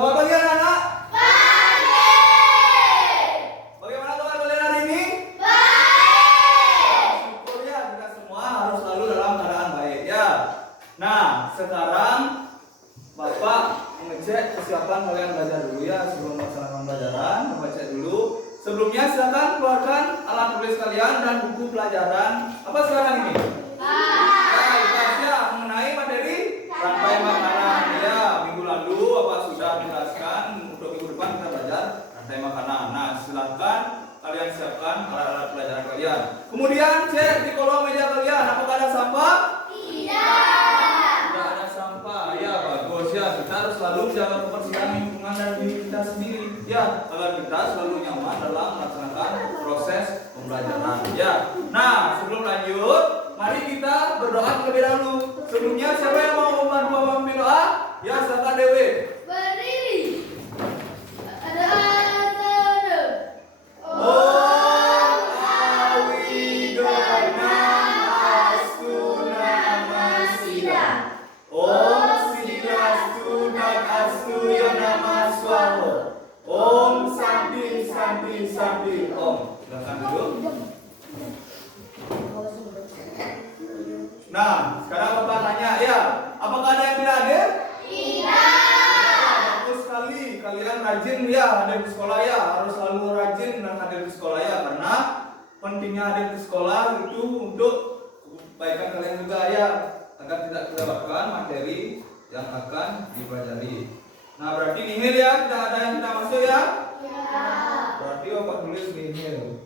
Selamat pagi anak-anak. Pagi. Bagaimana kabar kalian hari ini? Baik. Syukur ya, kita semua harus selalu dalam keadaan baik ya. Nah, sekarang Bapak mengecek kesiapan kalian belajar dulu ya sebelum melaksanakan pelajaran. Bapak cek dulu. Sebelumnya silakan keluarkan alat tulis kalian dan buku pelajaran. Apa sekarang ini? Ya, mengenai materi rantai makanan ya. Minggu lalu Bapak sudah menjelaskan, untuk minggu depan kita belajar rantai makanan. Nah, silakan kalian siapkan alat-alat pelajaran kalian. Kemudian cek di kolom meja kalian apakah ada sampah? Tidak ada sampah. Ya, bagus ya. Kita harus selalu jaga kebersihan lingkungan dan diri kita sendiri ya, agar kita selalu nyaman dalam melaksanakan proses pembelajaran ya. Nah, sebelum lanjut, mari kita berdoa terlebih dahulu. Sebelumnya siapa yang mau membantu Bapak memimpin doa? Ya, silakan Dewi. Berdiri. Ada asana. Om Awiganam Astuna Masida. Om Sidrastu Astu Yanama Swaho. Om Santi Santi Santi Om. Silakan dulu. Nah, sekarang Bapak tanya ya, apakah ada yang tidak hadir? Bagus sekali, kalian rajin ya hadir di sekolah ya, harus selalu rajin dan hadir di sekolah ya, karena pentingnya hadir di sekolah itu untuk kebaikan kalian juga ya, agar tidak kelewatkan materi yang akan dipelajari. Nah, berarti nihil ya, tidak ada yang tidak masuk ya? Berarti Bapak tulis nihil.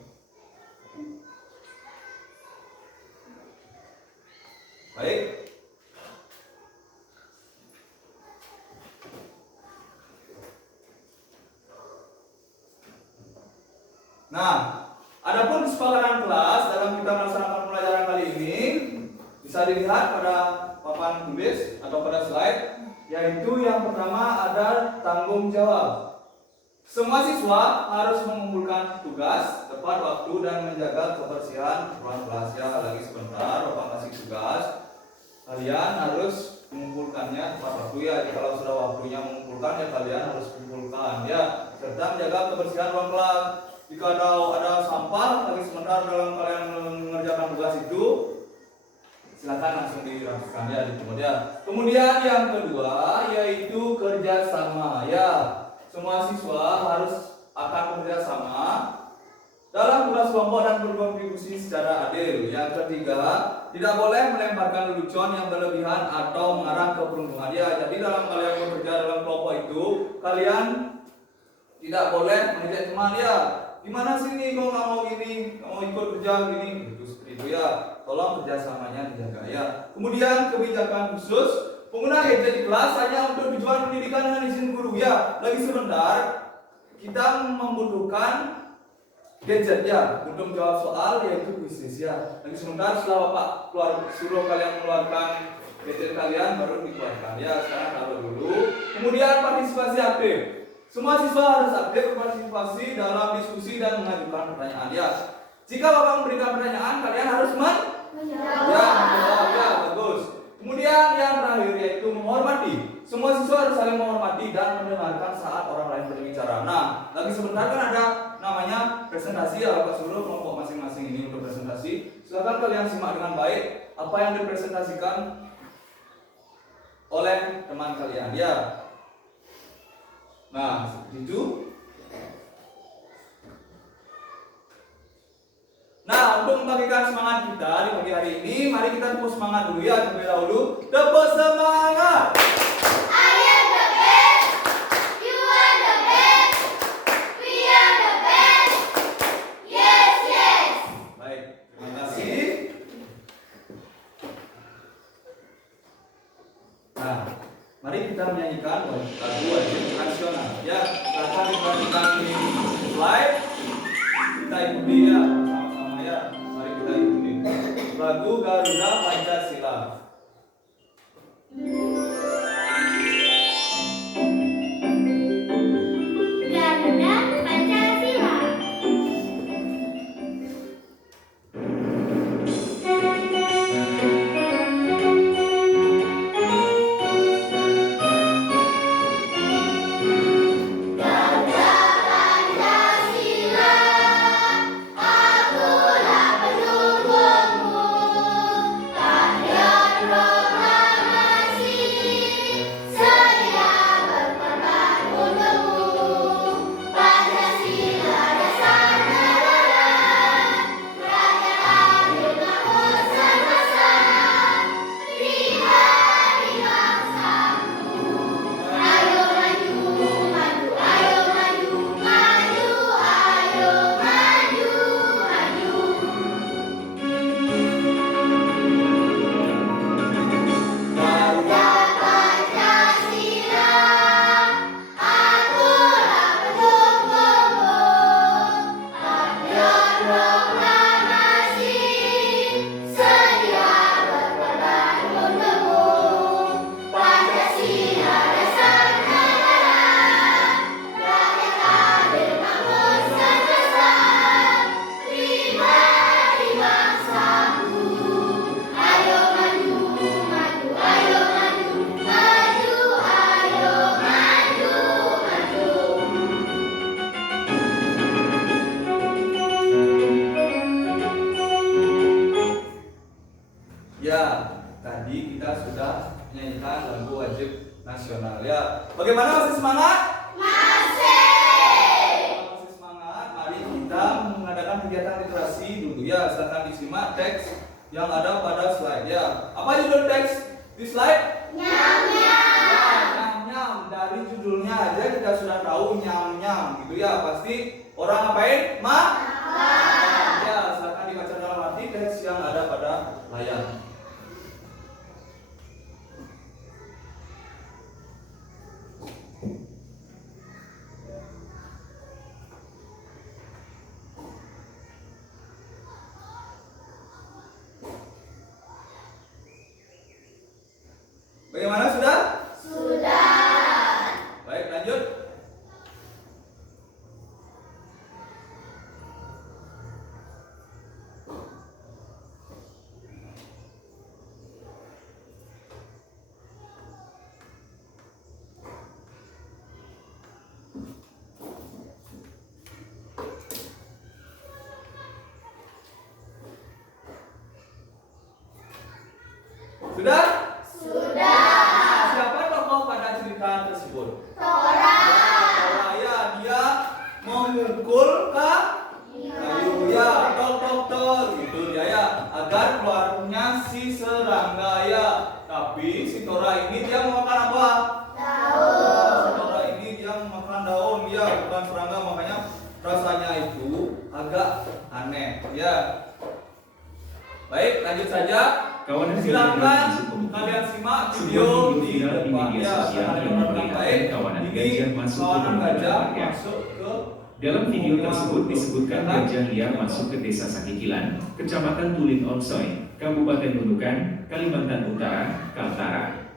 Baik. Nah, adapun kesepakatan kelas dalam kita melaksanakan pelajaran kali ini bisa dilihat pada papan tulis atau pada slide, yaitu yang pertama ada tanggung jawab. Semua siswa harus mengumpulkan tugas tepat waktu dan menjaga kebersihan ruang kelas ya. Lagi sebentar Bapak kasih tugas. Kalian harus mengumpulkannya tepat waktu ya. Kalau sudah waktunya mengumpulkan ya kalian harus mengumpulkan ya. Serta menjaga kebersihan ruang kelas. Jika ada sampah lagi sebentar dalam kalian mengerjakan tugas itu, silakan langsung dirapikan ya, dipungut ya. Kemudian yang kedua yaitu kerjasama ya. Semua siswa harus akan bekerja sama dalam tugas kelompok dan berkontribusi secara adil. Yang ketiga, tidak boleh melemparkan lelucon yang berlebihan atau mengarah ke perundungan ya. Jadi dalam kalian bekerja dalam kelompok itu, kalian tidak boleh mengejek teman ya. Gimana sih nih kau nggak mau gini, nggak mau ikut kerja gini, itu seperti itu ya. Tolong kerjasamanya dijaga ya. Kemudian kebijakan khusus. Penggunaan gadget di kelas hanya untuk tujuan pendidikan dengan izin guru ya. Lagi sebentar kita membutuhkan gadget ya untuk menjawab soal yaitu kuisis ya. Lagi sebentar setelah Bapak suruh kalian mengeluarkan gadget kalian baru dikeluarkan ya. Sekarang taruh dulu. Kemudian partisipasi aktif. Semua siswa harus aktif berpartisipasi dalam diskusi dan mengajukan pertanyaan ya. Jika Bapak memberikan pertanyaan, kalian harus menjawab ya, bagus. Kemudian yang terakhir yaitu menghormati. Semua siswa harus saling menghormati dan mendengarkan saat orang lain berbicara. Nah, lagi sebentar kan ada namanya presentasi ya, Bapak suruh kelompok masing-masing ini untuk presentasi. Silakan kalian simak dengan baik apa yang dipresentasikan oleh teman kalian ya. Nah, seperti itu. Nah, untuk membangkitkan semangat kita di pagi hari ini, mari kita tepuk semangat dulu ya terlebih dahulu. Tepuk semangat. I am the best. You are the best. We are the best. Yes, yes. Baik, terima kasih. Nah, mari kita menyanyikan lagu wajib nasional ya. Silakan diperhatikan di slide. Kita ikuti ya. Ya, mari kita ikuti lagu Garuda Pancasila. Garuda Pancasila. nasional ya. Bagaimana, masih semangat? Masih semangat. Mari kita mengadakan kegiatan literasi dulu ya. Silakan disimak teks yang ada pada slide ya. Apa judul teks di slide? Nyam-nyam. Ya, nyam-nyam. Dari judulnya aja kita sudah tahu nyam-nyam gitu ya. Pasti orang ngapain? Makan. Ya, silakan dibaca dalam arti teks yang ada pada layar. Bagaimana, sudah? Baik, lanjut. Sudah? Nah, siapa tokoh pada cerita tersebut? Tora, ya, dia memukul kayu ya, tok gitu dia ya, agar keluarnya si serangga ya. Tapi si Tora ini dia memakan apa? Si Tora ini dia memakan daun ya, bukan serangga, makanya rasanya itu agak aneh ya. Baik, lanjut saja. Kawanan Silakan kalian simak video di depan ya. Kawanan Ini gajah masuk ke kawanan rumah gajah warga. masuk ke Dalam video rumah tersebut disebutkan gajah liar masuk ke Desa Sakikilan, Kecamatan Tulin Onsoy, Kabupaten Nunukan, Kalimantan Utara, Kaltara.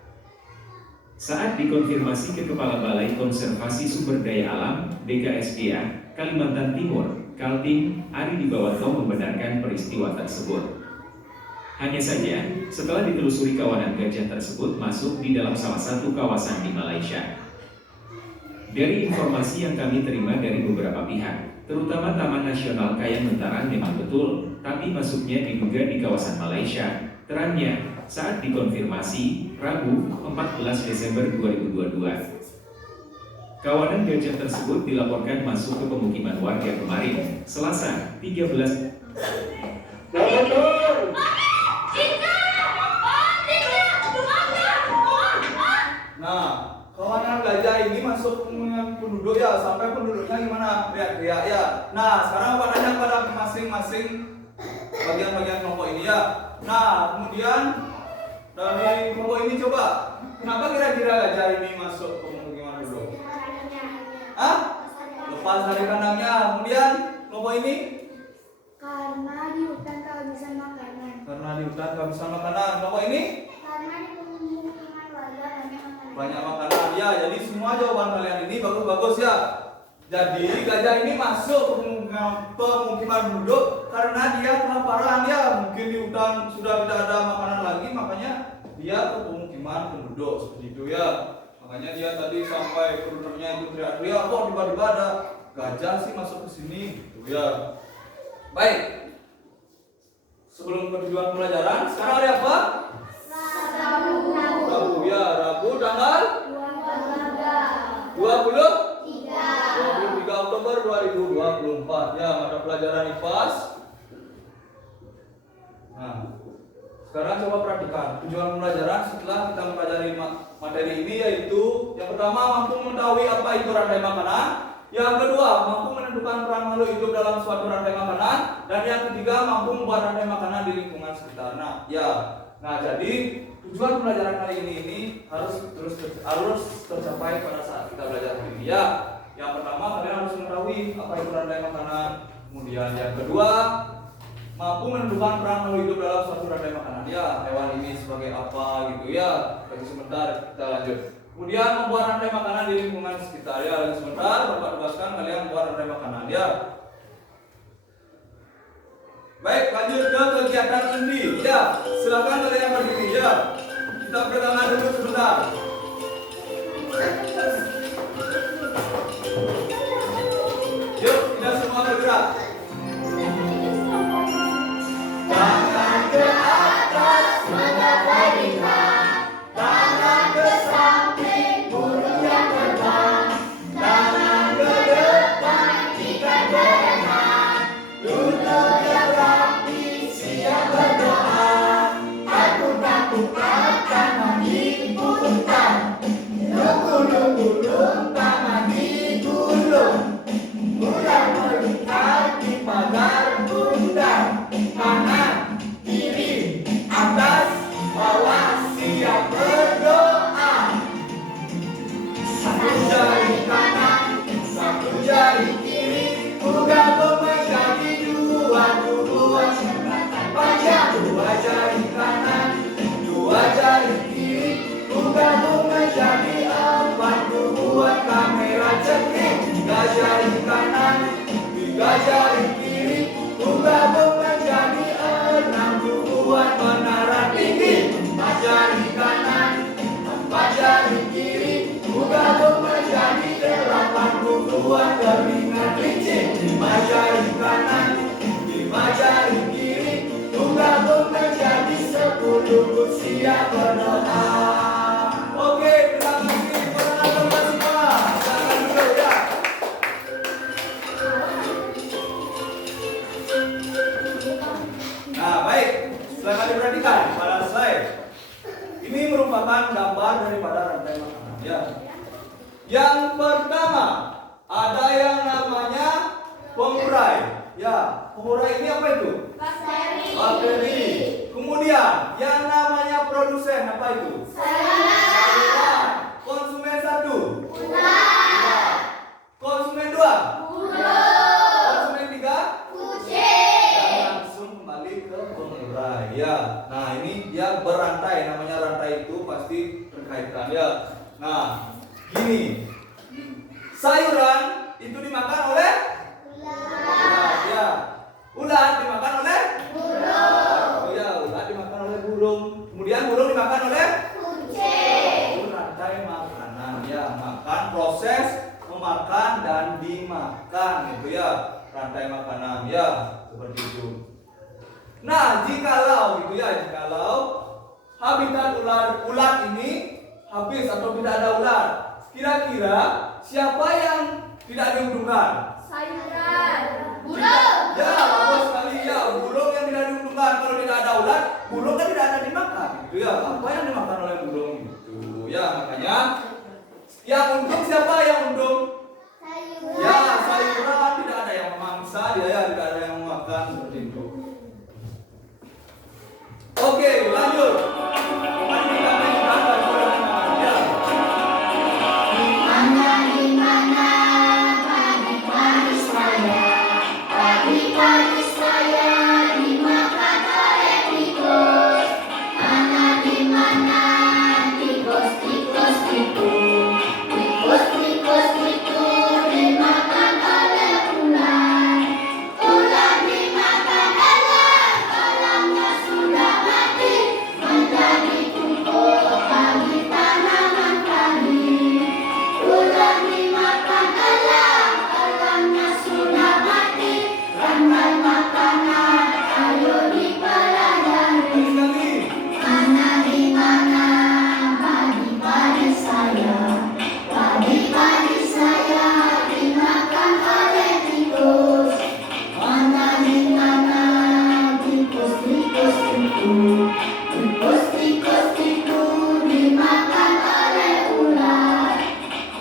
Saat dikonfirmasi ke Kepala Balai Konservasi Sumber Daya Alam BKSDA Kalimantan Timur, Kaltim, Ari Dibawanto membenarkan peristiwa tersebut. Hanya saja, setelah ditelusuri kawanan gajah tersebut masuk di dalam salah satu kawasan di Malaysia. Dari informasi yang kami terima dari beberapa pihak, terutama Taman Nasional Kayan Mentaran memang betul, tapi masuknya diduga di kawasan Malaysia. Terangnya, saat dikonfirmasi, Rabu, 14 Desember 2022. Kawanan gajah tersebut dilaporkan masuk ke pemukiman warga kemarin, Selasa, 13. Nah, kawanan gajah ini masuk dengan penduduk ya, sampai penduduknya gimana? Teriak-teriak ya. Nah, sekarang Bapak tanya pada masing-masing bagian-bagian kelompok ini ya. Nah, kemudian dari kelompok ini coba, kenapa kira-kira gajah ini masuk ke pemukiman penduduk? Lepas dari kandangnya. Kemudian kelompok ini? Karena di hutan kehabisan makanan. Karena di hutan kehabisan makanan. Kelompok ini? Karena di pemukiman warga Banyak makanan ya. Jadi semua jawaban kalian ini bagus-bagus ya. Jadi gajah ini masuk ke pemukiman penduduk karena dia kelaparan ya. Mungkin di hutan sudah tidak ada makanan lagi, makanya dia ke pemukiman penduduk seperti itu ya. Makanya dia tadi sampai penduduknya itu teriak-teriak, kok tiba-tiba ada gajah sih masuk ke sini gitu ya. Baik. Sebelum ke tujuan pelajaran, sekarang hari apa? Rabu ya, Rabu tanggal 23 Oktober 2024 ya, mata pelajaran IPAS. Nah, sekarang coba perhatikan tujuan pembelajaran setelah kita mempelajari materi ini, yaitu yang pertama mampu mengetahui apa itu rantai makanan, yang kedua mampu menentukan peran makhluk hidup dalam suatu rantai makanan, dan yang ketiga mampu membuat rantai makanan di lingkungan sekitar. Nah, jadi tujuan pembelajaran kali ini harus tercapai pada saat kita belajar hari ini ya. Yang pertama, kalian harus mengetahui apa itu rantai makanan. Kemudian yang kedua, mampu menentukan peran makhluk hidup dalam suatu rantai makanan ya. Hewan ini sebagai apa gitu ya. Lagi sebentar kita lanjut. Kemudian membuat rantai makanan di lingkungan sekitar ya. Lagi sebentar, Bapak tugaskan kalian membuat rantai makanan ya. Baik, lanjut ke kegiatan inti ya. Silakan kalian berdiri ya. Kita bertangan dulu sebentar. Yuk, kita semua bergerak. Tangan ke atas, mengapai lihat. Tangan ke samping. buat jaringan licin. 5 jari kanan, 5 jari kiri, gabung menjadi 10 siap berdoa. Oke, terima kasih teman-teman semua. Silakan duduk ya. Nah, baik. Silakan diperhatikan pada slide. Ini merupakan gambar daripada rantai makanan ya. Yang pertama, ada yang namanya pengurai. Ya, pengurai ini apa itu? Bakteri. Kemudian, yang namanya produsen apa itu? Sayuran. Konsumen 1? Ular. Konsumen 2? Burung. Konsumen 3? Kucing. Dan langsung kembali ke pengurai ya. Nah, ini dia berantai, namanya rantai itu pasti terkaitkan ya. Nah, gini. Sayuran itu dimakan oleh ular ya. Ular dimakan oleh burung. Oh ya, ular dimakan oleh burung. Kemudian burung dimakan oleh kucing. Itu rantai makanan ya. Makan, proses memakan dan dimakan itu ya. Rantai makanan ya, seperti itu. Nah, jikalau gitu ya, jikalau habitat ular ini habis atau tidak ada ular, kira-kira siapa yang tidak diuntungkan? Sayuran. Burung. Ya, bagus sekali ya. Burung yang tidak diuntungkan. Kalau tidak ada ular, burung kan tidak ada dimakan. Gitu ya. Apa yang dimakan oleh burung itu? Ya, makanya yang untung siapa yang untung? Sayuran. Ya, sayuran tidak ada yang memangsa dia ya, tidak ada yang memakan seperti itu. Oke, lanjut. Mari kita mainkan sayuran ya. Pagi-pagi saya dimakan oleh tikus. Mana di mana tikus-tikus itu. Tikus-tikus itu dimakan oleh ular. Ular dimakan elang. Elangnya sudah mati menjadi kumpul bagi tanaman kami. Ular dimakan elang. Elangnya sudah mati. Rantai makanan, ayo dipelajari. Mana di mana padi-padi saya. Padi-padi saya dimakan oleh tikus. Mana di mana tikus-tikus itu. Tikus-tikus itu dimakan oleh ular.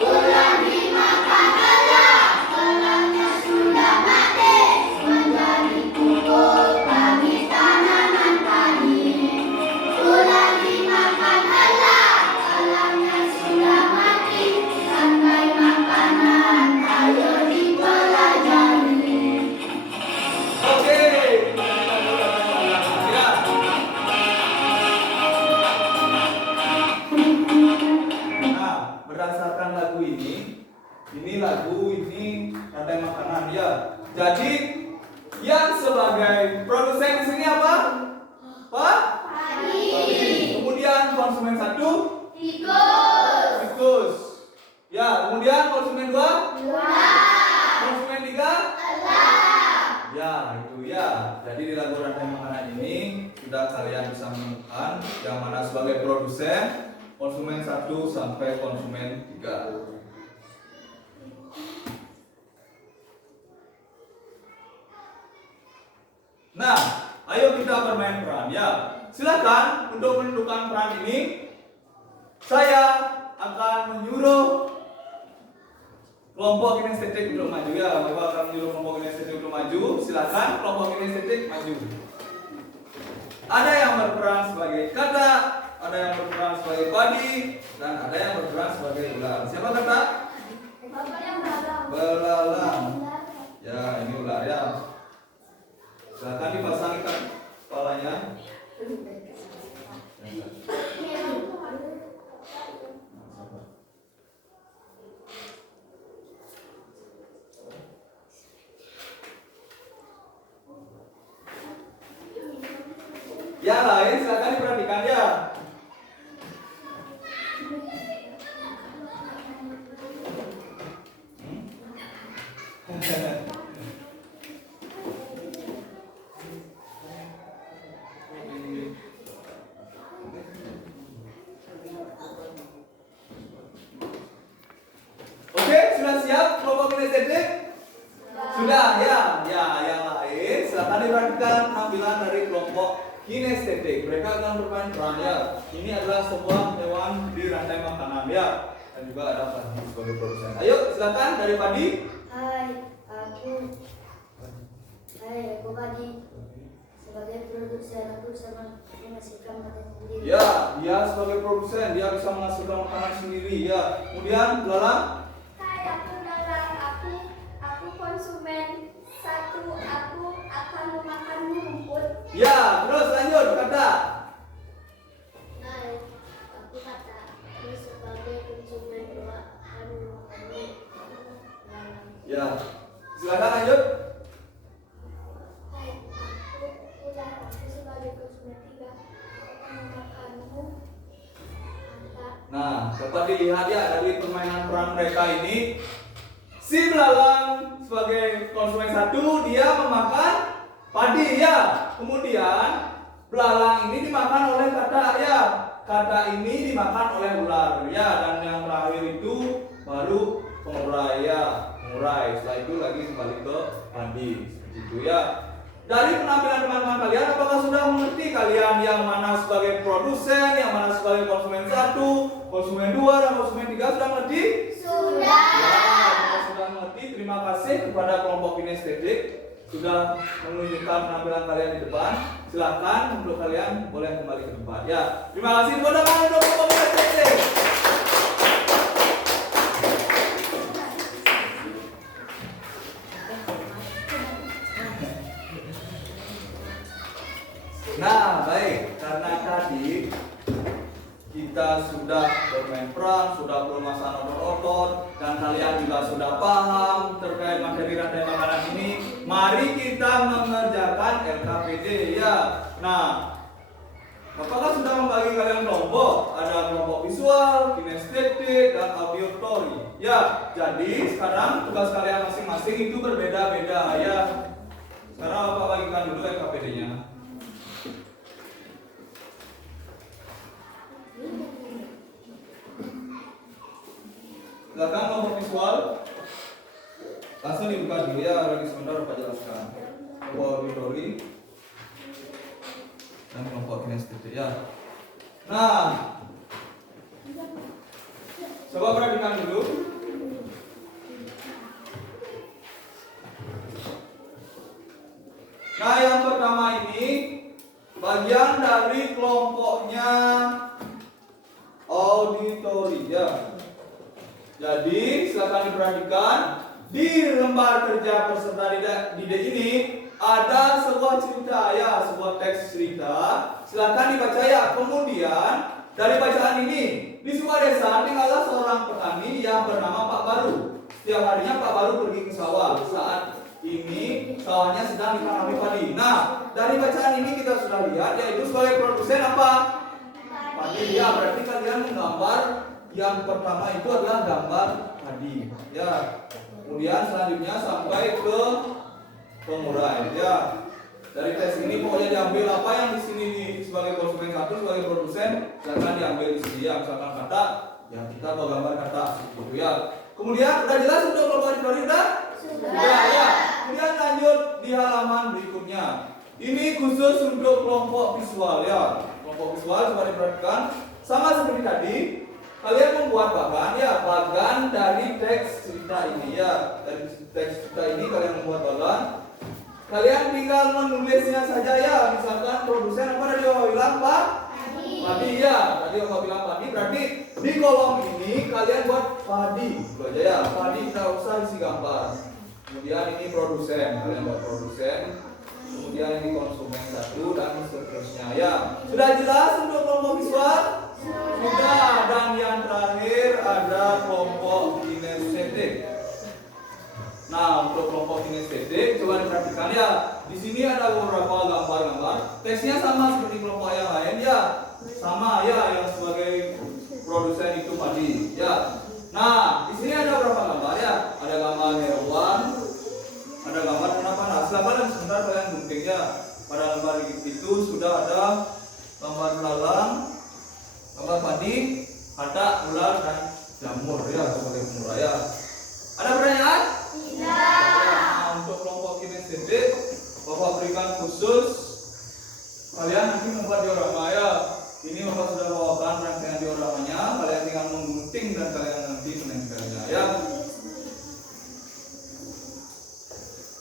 Ular dimakan elang. Elangnya sudah mati menjadi kumpul bagi tanaman kami. Ular dimakan elang. Elangnya sudah mati rantai makanan, ayo dipelajari. Oke. Ya. Nah, berdasarkan lagu ini lagu ini rantai makanan ya. Jadi yang sebagai produsen di sini apa? Pak? Padi. Kemudian konsumen 1? Tikus. Tikus. Ya, kemudian konsumen 2? Ular. Konsumen 3? Elang. Ya, itu ya. Jadi di lagu rantai makanan ini sudah kalian bisa menemukan yang mana sebagai produsen, konsumen 1 sampai konsumen 3. Nah, ayo kita bermain peran ya. Silakan untuk menentukan peran ini. Saya akan menyuruh kelompok kinestetik untuk maju ya. Bapak akan menyuruh kelompok kinestetik untuk maju. Silakan kelompok kinestetik maju. Ada yang berperan sebagai kata, ada yang berperan sebagai padi, dan ada yang berperan sebagai ular. Siapa kata? Bapak yang belalang. Belalang. Ya, ini ular ya. Silakan dipasangkan kepalanya. Yang lain silakan diperhatikan ya. Oke, sudah siap kelompok kinestetik? Sudah ya. Ya, yang lain silakan diperhatikan tampilan dari kelompok kinestetik. Mereka akan bermain peran ya. Ini adalah sebuah hewan di rantai makanan ya. Dan juga ada Padi sebagai produsen. Ayo silakan dari Padi. Hai, aku Padi. Sebagai produsen, aku bisa menghasilkan makanan sendiri. Ya, dia sebagai produsen dia bisa menghasilkan makanan sendiri ya. Kemudian Belalang. Hai, aku Belalang. Aku konsumen. Satu, aku akan memakan rumput. Ya, terus lanjut kata. Hai, aku Kata. Aku sebagai konsumen dua akan memakanmu. Ya, silakan lanjut. Hai, aku Ular. Aku sebagai konsumen tiga akan memakanmu. Mantap. Nah, dapat dilihat ya dari permainan peran mereka ini. Si Belalang sebagai konsumen satu dia memakan padi ya. Kemudian belalang ini dimakan oleh Kata ya. Kata ini dimakan oleh ular ya. Dan yang terakhir itu baru pengurai ya. Pengurai. Setelah itu lagi kembali ke padi. Seperti itu ya. Dari penampilan teman-teman kalian, apakah sudah mengerti kalian yang mana sebagai produsen, yang mana sebagai konsumen satu, konsumen dua, dan konsumen tiga sudah mengerti? Sudah. Ya, kita sudah mengerti. Terima kasih kepada kelompok kinestetik sudah menunjukkan penampilan kalian di depan. Silakan untuk kalian boleh kembali ke depan. Ya, terima kasih kepada untuk kelompok kinestetik. Nah, baik, karena tadi kita sudah bermain peran, sudah bermasalah otot-otot, dan kalian juga sudah paham terkait materi rantai makanan ini. Mari kita mengerjakan LKPD ya. Nah, apakah sudah membagi kalian kelompok? Ada kelompok visual, kinestetik, dan auditory. Ya, jadi sekarang tugas kalian masing-masing itu berbeda-beda ya. Sekarang Bapak bagikan dulu LKPD-nya. Silakan kelompok visual langsung dibuka dulu ya, lagi sebentar Bapak jelaskan. Kelompok auditory dan kelompok kinestetik ya. Nah, coba perhatikan dulu. Nah, yang pertama ini bagian dari kelompoknya auditory ya. Jadi silakan diperhatikan di lembar kerja peserta didik ini ada sebuah cerita ya, sebuah teks cerita. Silakan dibaca ya. Kemudian dari bacaan ini di sebuah desa tinggallah seorang petani yang bernama Pak Baru. Setiap harinya Pak Baru pergi ke sawah. Saat ini sawahnya sedang ditanami padi. Nah, dari bacaan ini kita sudah lihat yaitu sebagai produsen apa? Padi ya. Berarti kalian menggambar. Yang pertama itu adalah gambar padi ya. Kemudian selanjutnya sampai ke pengurai ya. Dari tes ini pokoknya diambil apa yang di sini sebagai konsumen satu, sebagai produsen, silakan diambil di sini ya. Misalkan kata, ya kita mau gambar kata gitu ya. Kemudian udah jelas untuk kelompok auditory udah? Sudah ya. Kemudian lanjut di halaman berikutnya. Ini khusus untuk kelompok visual ya. Kelompok visual coba diperhatikan sama seperti tadi. Kalian membuat bagan dari teks cerita ini ya. Dari teks cerita ini kalian membuat bagan. Kalian tinggal menulisnya saja ya. Misalkan produsen apa tadi Bapak bilang Pak? Padi ya. Tadi Bapak bilang padi. Berarti di kolom ini kalian buat padi. Itu aja ya. Padi tidak usah isi gambar. Kemudian ini produsen. Kalian buat produsen. Kemudian ini konsumen satu dan seterusnya ya. Sudah jelas untuk kelompok visual? Sudah. Dan yang terakhir ada kelompok kinestetik. Nah, untuk kelompok kinestetik coba diperhatikan ya. Di sini ada beberapa gambar-gambar. Teksnya sama seperti kelompok yang lain ya. Sama ya, yang sebagai produsen itu padi ya. Nah, di sini ada beberapa gambar ya. Ada gambar hewan, ada gambar kenapa? Nah, silakan sebentar kalian gunting ya. Pada gambar itu sudah ada gambar belalang, gambar padi, ada ular dan jamur ya sebagai pengurai ya. Ada pertanyaan? Tidak. Nah, untuk kelompok kinestetik, Bapak berikan khusus kalian nanti membuat diorama ya. Ini Bapak sudah bawakan rangkaian dioramanya. Kalian tinggal menggunting dan kalian nanti menempelnya ya.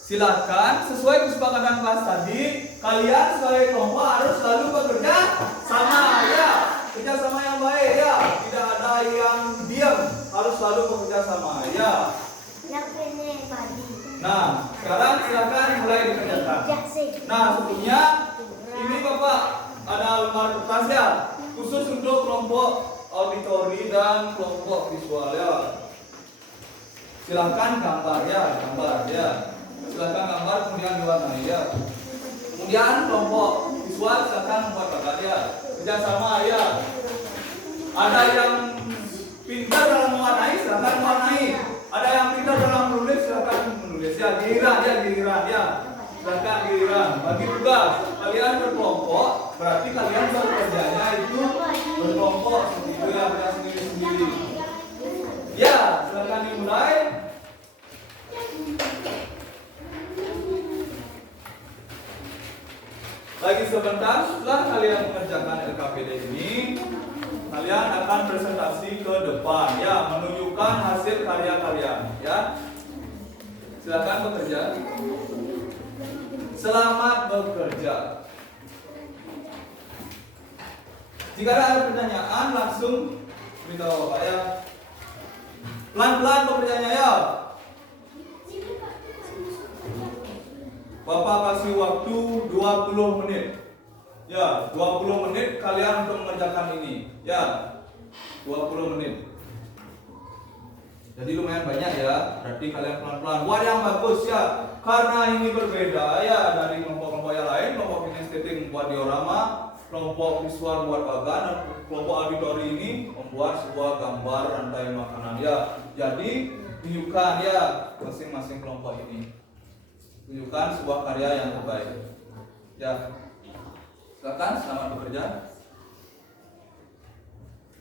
Silakan sesuai kesepakatan kelas tadi, kalian sebagai kelompok harus selalu bekerja sama ya. Kerja sama yang baik ya. Tidak ada yang diam, harus selalu bekerja sama ya. Yang ini tadi. Nah, sekarang silakan mulai dikerjakan. Nah, sebelumnya ini Bapak ada lembar kertas ya, khusus untuk kelompok auditori dan kelompok visual ya. Silakan gambar ya. Silakan gambar kemudian diwarnai ya. Kemudian kelompok visual silakan membuat gambar ya. Kerjasama ya. Ada yang pintar dalam mewarnai, silakan mewarnai. Ada yang pintar dalam menulis, silakan menulis ya. Giliran ya. Silakan giliran. Bagi tugas kalian berkelompok, berarti kalian bekerjanya itu berkelompok seperti itu ya, tidak sendiri-sendiri. Ya, silakan dimulai. Lagi sebentar setelah kalian mengerjakan LKPD ini, kalian akan presentasi ke depan ya, menunjukkan hasil karya kalian ya. Silakan bekerja. Selamat bekerja. Jika ada pertanyaan langsung beritahu Bapak ya. Pelan-pelan bekerjanya ya. Bapak kasih waktu 20 menit. Ya, 20 menit kalian untuk mengerjakan ini. Ya, 20 menit. Jadi lumayan banyak ya. Berarti kalian pelan-pelan. Buat yang bagus ya. Karena ini berbeda ya dari kelompok-kelompok yang lain. Kelompok kinestetik membuat diorama, kelompok visual membuat bagan, dan kelompok auditori ini membuat sebuah gambar rantai makanan ya. Jadi tunjukkan ya masing-masing kelompok ini. Tunjukkan sebuah karya yang terbaik. Ya, silakan selamat bekerja.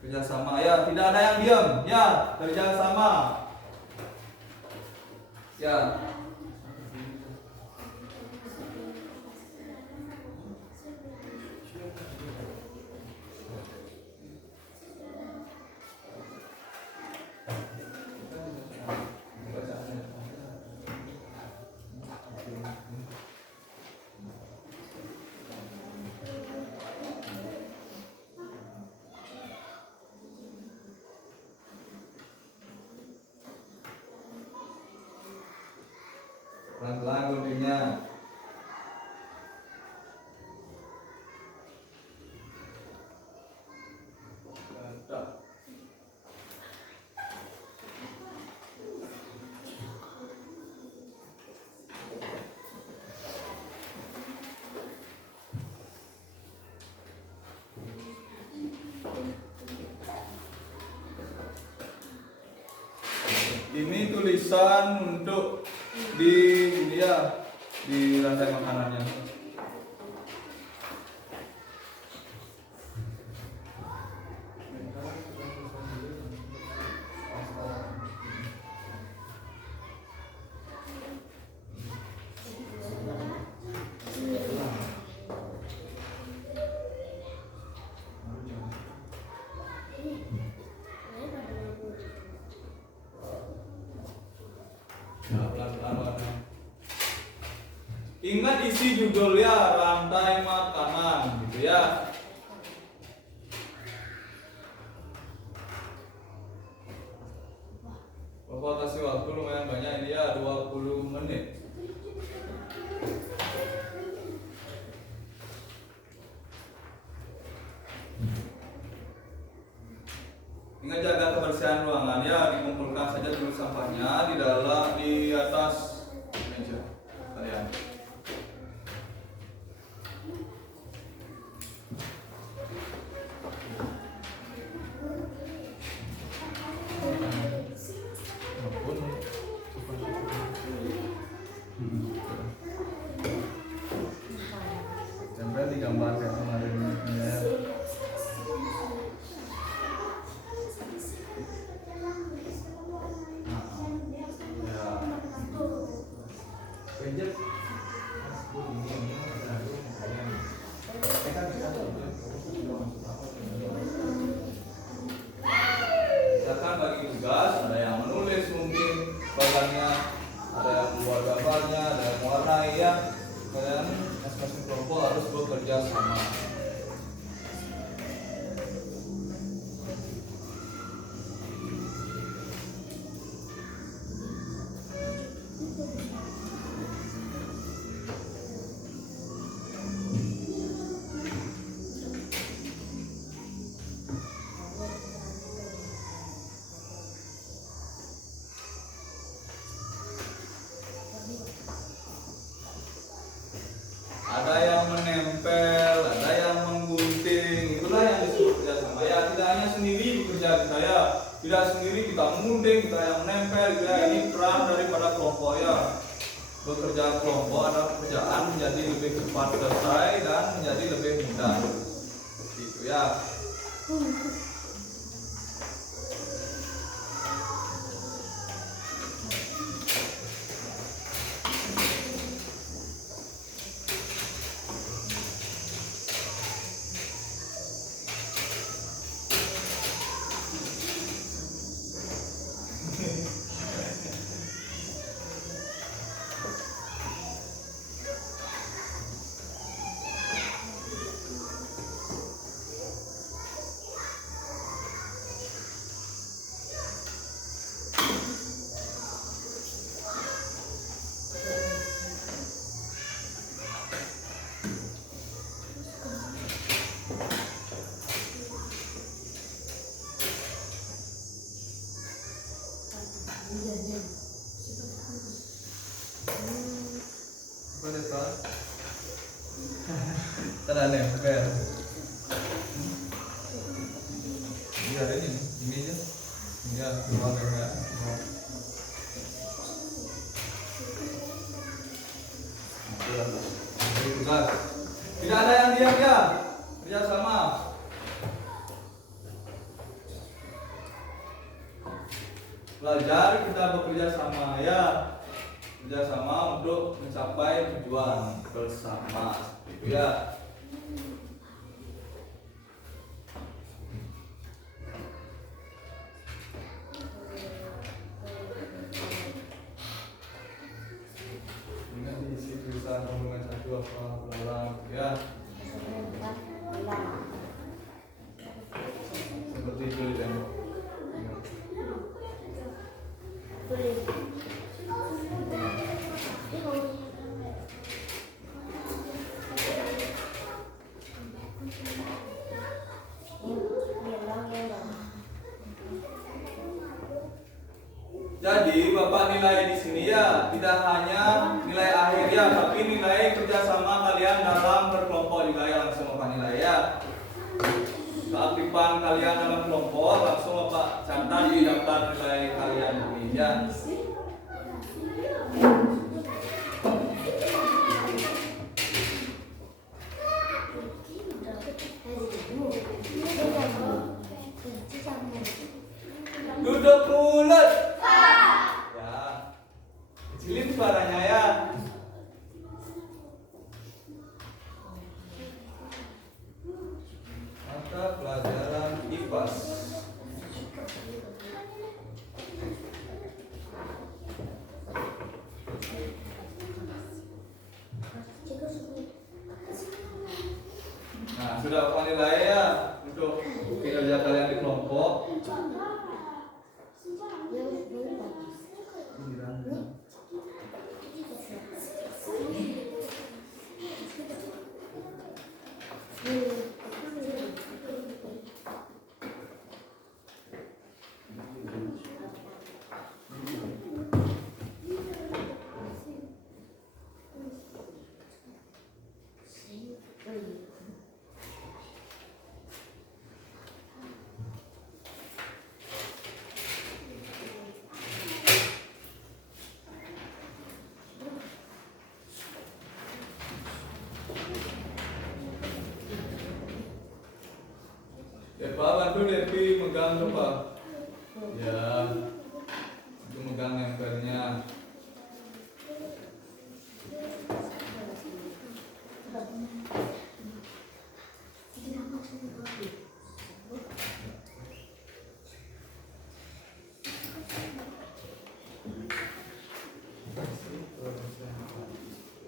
Kerjasama ya, tidak ada yang diam. Ya, kerjasama. Ya. Pelan-pelan guntingnya. Ini tulisan untuk di rantai makanannya. Ingat isi judulnya rantai makanan gitu ya. Bapak kasih waktu lumayan banyak ini ya, 20 menit. Ingat jaga kebersihan ruangan ya, dikumpulkan saja dulu sampahnya di atas meja kalian. Sampai digambarkan kemarin ya. Ada yang menempel, ada yang menggunting. Itulah yang disebut kerjasama. Ya, tidak hanya sendiri bekerja kita ya, tidak sendiri kita mengunting, kita yang menempel. Ya, ini peran daripada kelompok ya. Bekerja kelompok ada pekerjaan menjadi lebih cepat selesai dan menjadi lebih mudah. Gitu ya. Boleh Pak? Kan ada nempel. Ini ada ini aja. Ini ya, dua kamera. Tugas. Tidak ada yang diam ya. Kerjasama. Belajar kita bekerja sama ya. Kerjasama untuk mencapai tujuan bersama, gitu ya. Ingat diisi tulisan hubungan satu apa ulang ya. Seperti itu ya. Jadi Bapak nilai di sini ya tidak hanya nilai akhir ya, tapi nilai kerjasama kalian dalam berkelompok juga ya, langsung Bapak nilai ya. Keaktifan kalian dalam kelompok langsung Bapak catat di daftar nilai kalian ini ya. Duduk bulat. Ya. Kecilin suaranya ya. Mata pelajaran IPAS. Nah, sudah apa nilai ya untuk kinerja kalian di kelompok? Ya Pak, bantu Devi megang tuh Pak. Ya, itu megang nempelnya.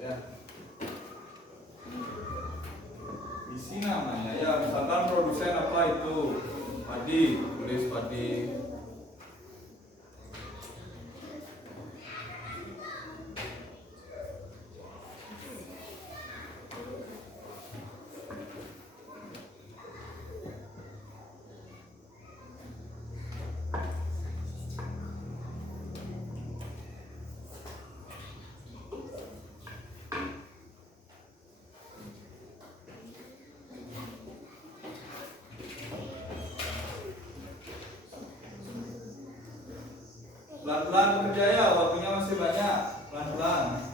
Ya. Isi namanya ya, misalkan produsen apa itu? Padi, tulis padi. Pelan-pelan bekerja ya, waktunya masih banyak. Pelan-pelan.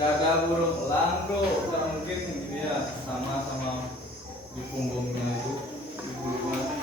Dada burung elang bro, nggak mungkin dia sama di punggungnya itu di bulunya.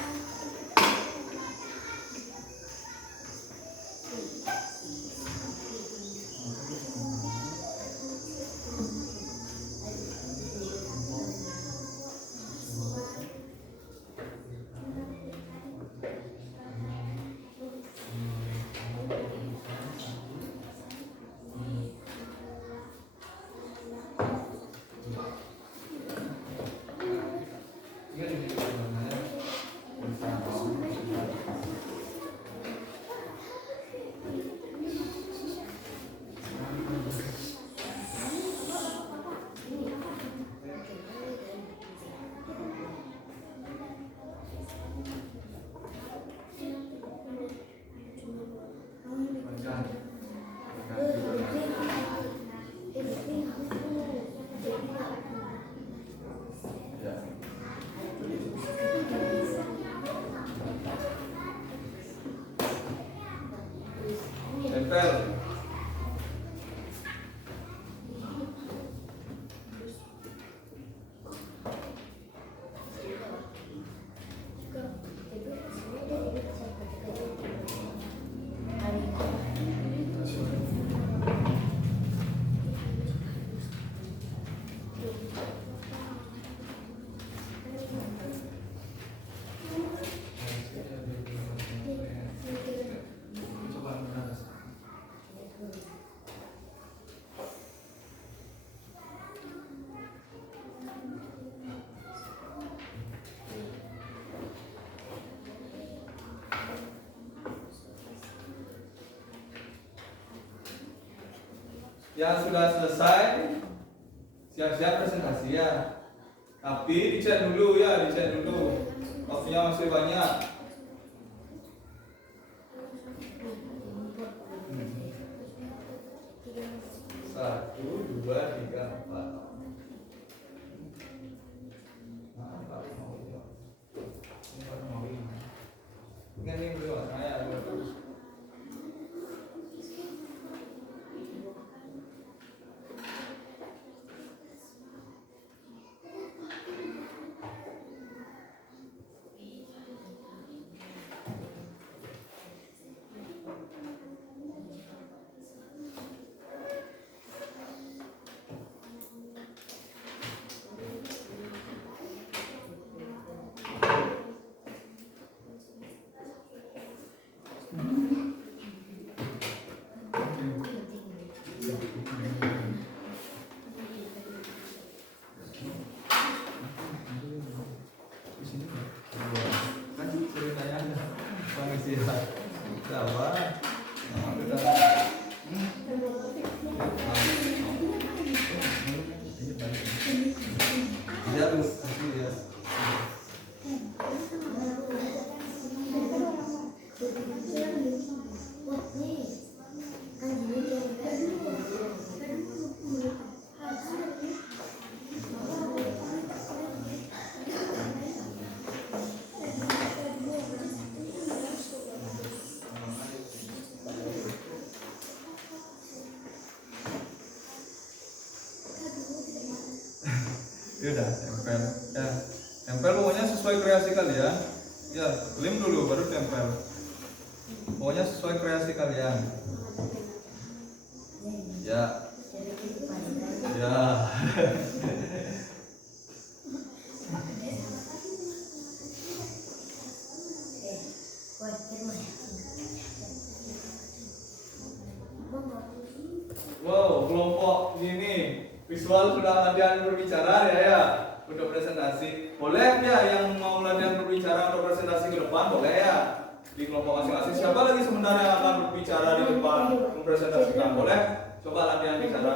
Tempel. Yang sudah selesai siap-siap presentasi ya. Tapi dicek dulu ya, dicek dulu. Waktunya masih banyak. Satu, dua, tiga, empat. Ini belum, saya belum. Ya udah, tempel. Ya, tempel pokoknya sesuai kreasi kalian. Ya, lem dulu baru tempel. Pokoknya sesuai kreasi kalian. Ya. Ya. Wow, kelompok ini visual sudah latihan berbicara ya untuk presentasi. Boleh ya yang mau latihan berbicara untuk presentasi ke depan boleh ya di kelompok masing-masing. Siapa lagi sebenarnya yang akan berbicara di depan mempresentasikan? Boleh? Coba latihan bicara.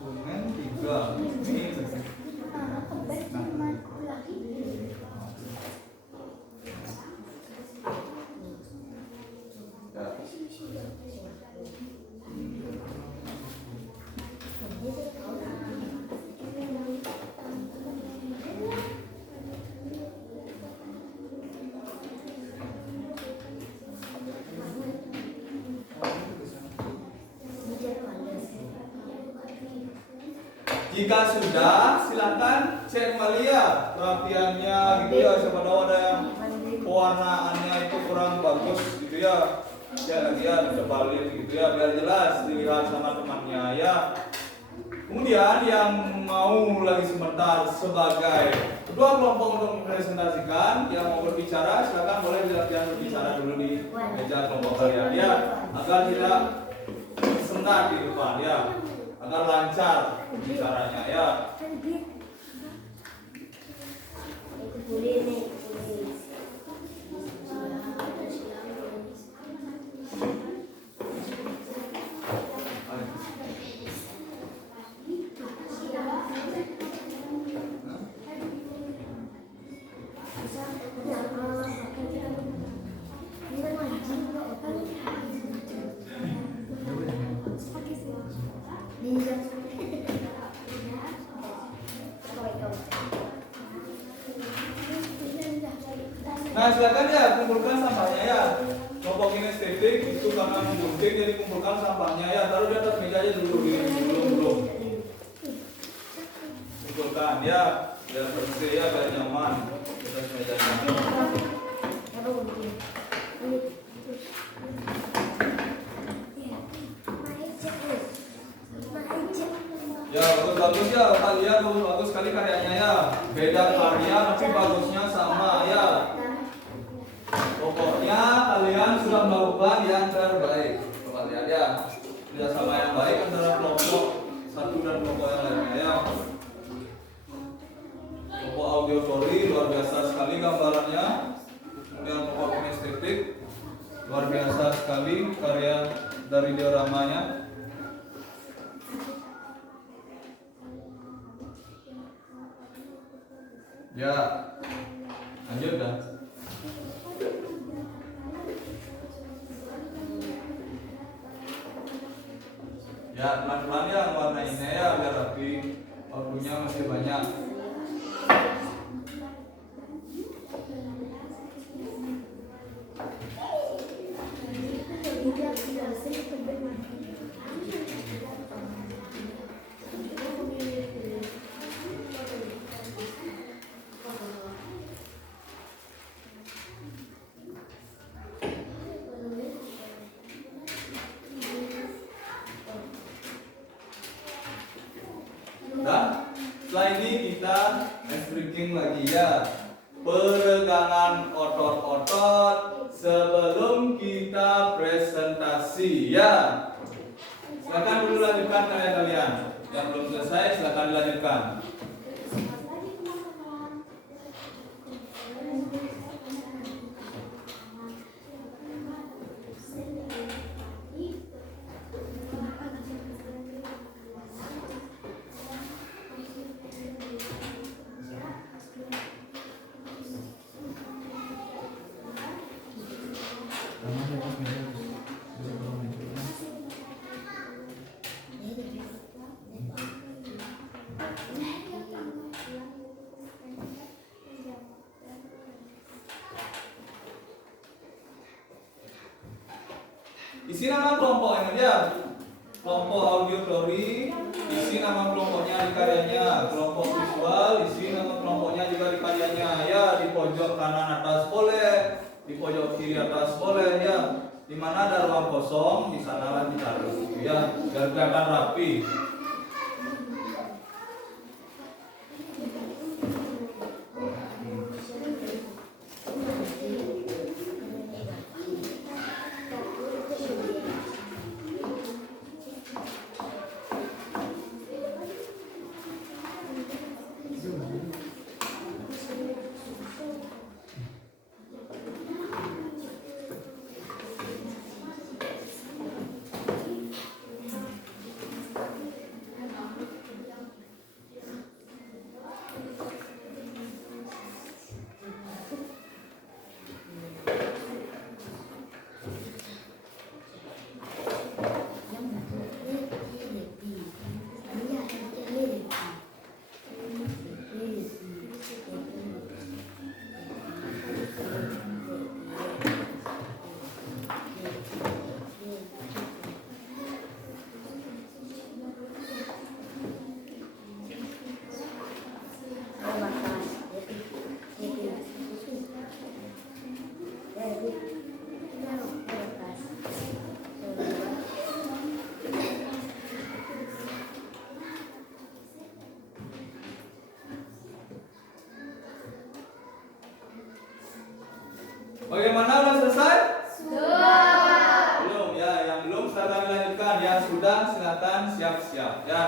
Konsumen 3 ini. Jika sudah, silakan cek kembali ya perapiannya gitu ya. Siapa tahu ada yang pewarnaannya itu kurang bagus gitu ya. Ya lagi ya dibalik gitu ya biar jelas dilihat sama temannya ya. Kemudian yang mau lagi sebentar sebagai kedua kelompok untuk mempresentasikan, yang mau berbicara silakan boleh latihan berbicara dulu di meja kelompok kalian ya, agar tidak sengat di depan ya. Agar lancar bicaranya ya. Nah silakan ya kumpulkan sampahnya ya. Kelompok kinestetik itu karena menggunting jadi kumpulkan sampahnya ya. Taruh di atas meja aja dulu belum. Kumpulkan ya biar bersih ya biar nyaman di atas mejanya. Ya bagus ya kalian bagus sekali karyanya ya. Beda karya tapi bagusnya sama ya. Pokoknya kalian sudah melakukan yang terbaik. Coba lihat ya kerjasama yang baik antara kelompok satu dan kelompok yang lainnya ya. Kelompok auditory luar biasa sekali gambarannya. Kemudian kelompok kinestetik luar biasa sekali karya dari dioramanya. Ya, lanjut dah. Ya, pelan-pelan ya warnainnya ya biar rapi. Waktunya masih banyak. Dan setelah ini kita stretching lagi ya. Peregangan otot-otot sebelum kita presentasi ya. Silakan dulu lanjutkan kalian. Yang belum selesai silakan dilanjutkan. Isi nama kelompok ini ya. Kelompok auditori, isi nama kelompoknya di karyanya. Kelompok visual, isi nama kelompoknya juga di karyanya. Ya, di pojok kanan atas boleh, di pojok kiri atas boleh ya. Di mana ada ruang kosong, di sanalah ditaruh gitu ya. Biar kelihatan rapi. Bagaimana, udah selesai? Sudah. Belum ya, yang belum silakan dilanjutkan. Yang sudah silakan siap-siap ya.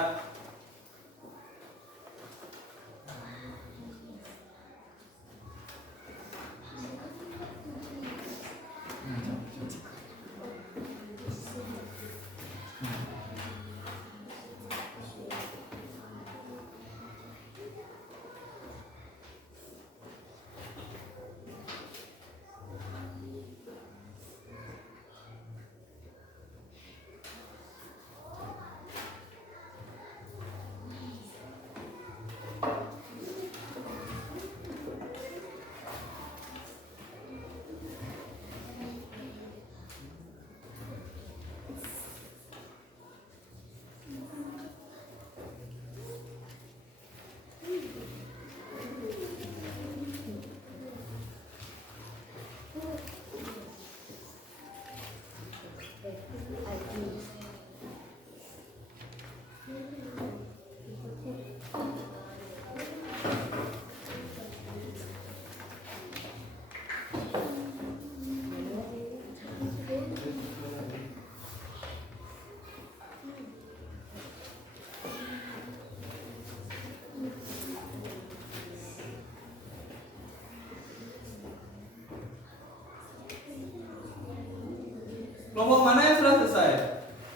Kelompok mana yang sudah selesai?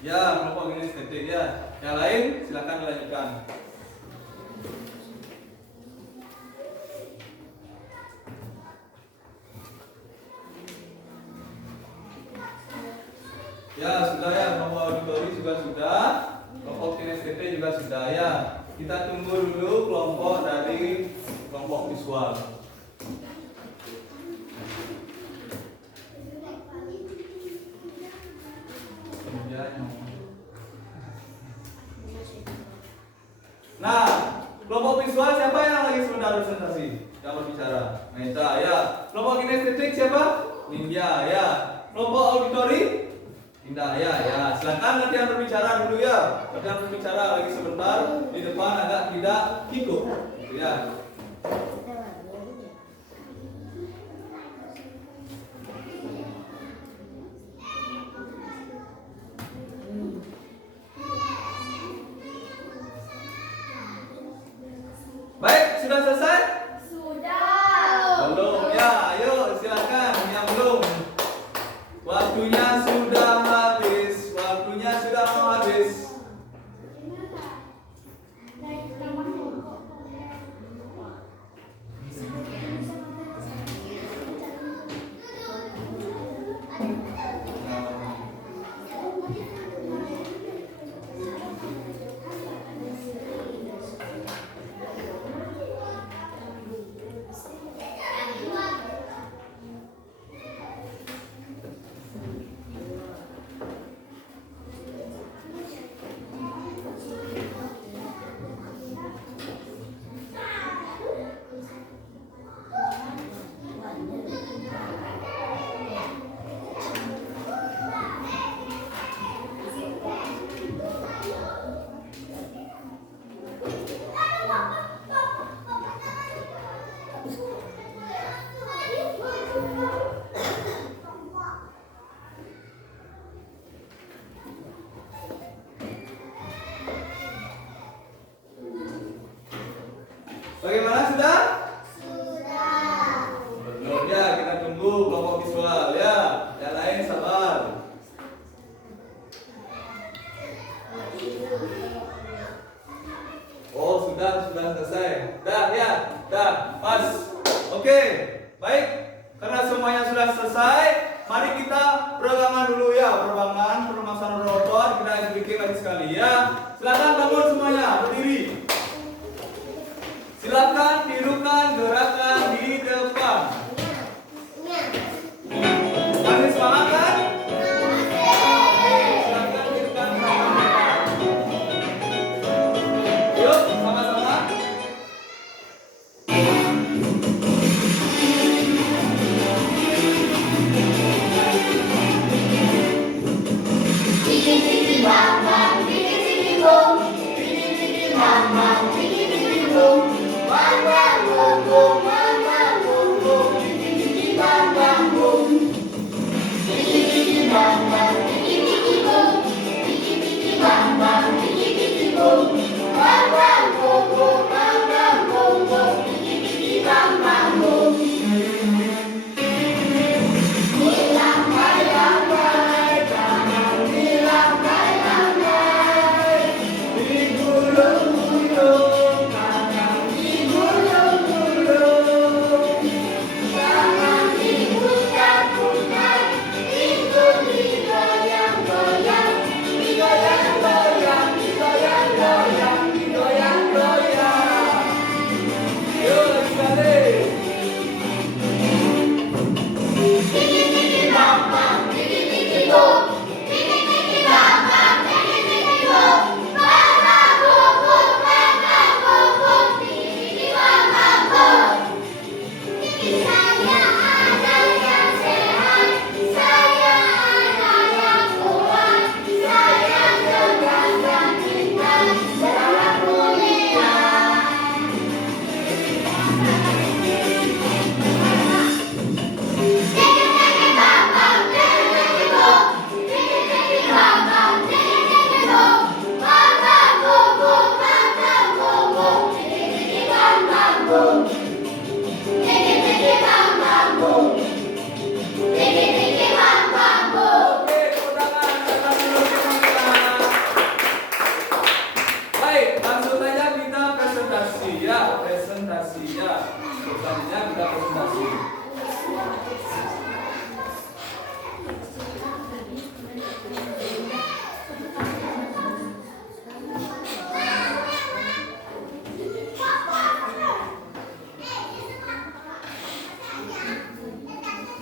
Ya, kelompok ini estetik ya. Yang lain silakan dilanjutkan. Ya, sudah ya, kelompok auditori juga sudah. Kelompok kinestetik juga sudah ya. Kita tunggu dulu kelompok dari kelompok visual. Nah, kelompok visual siapa yang lagi sebentar presentasi? Yang berbicara? Meta ya. Kelompok kinestetik siapa? Nindya ya. Kelompok auditori? Indah ya. Silakan latihan berbicara dulu ya. Latihan berbicara lagi sebentar di depan agak tidak kikuk. Gitu ya. Baik, sudah selesai? Sudah. Belum ya, ayo silakan yang belum. Waktunya sudah habis. Waktunya sudah mau habis. sudah selesai. Dah ya, dah, Mas. Oke, baik. Karena semuanya sudah selesai, mari kita peregangan dulu ya, permasalahan rotor, kita explique lagi sekali ya. Silakan bangun semuanya, berdiri. Silakan tirukan gerakan di depan. Masih semangat kan? Silakan tirukan gerakan di depan. Yuk, sama-sama.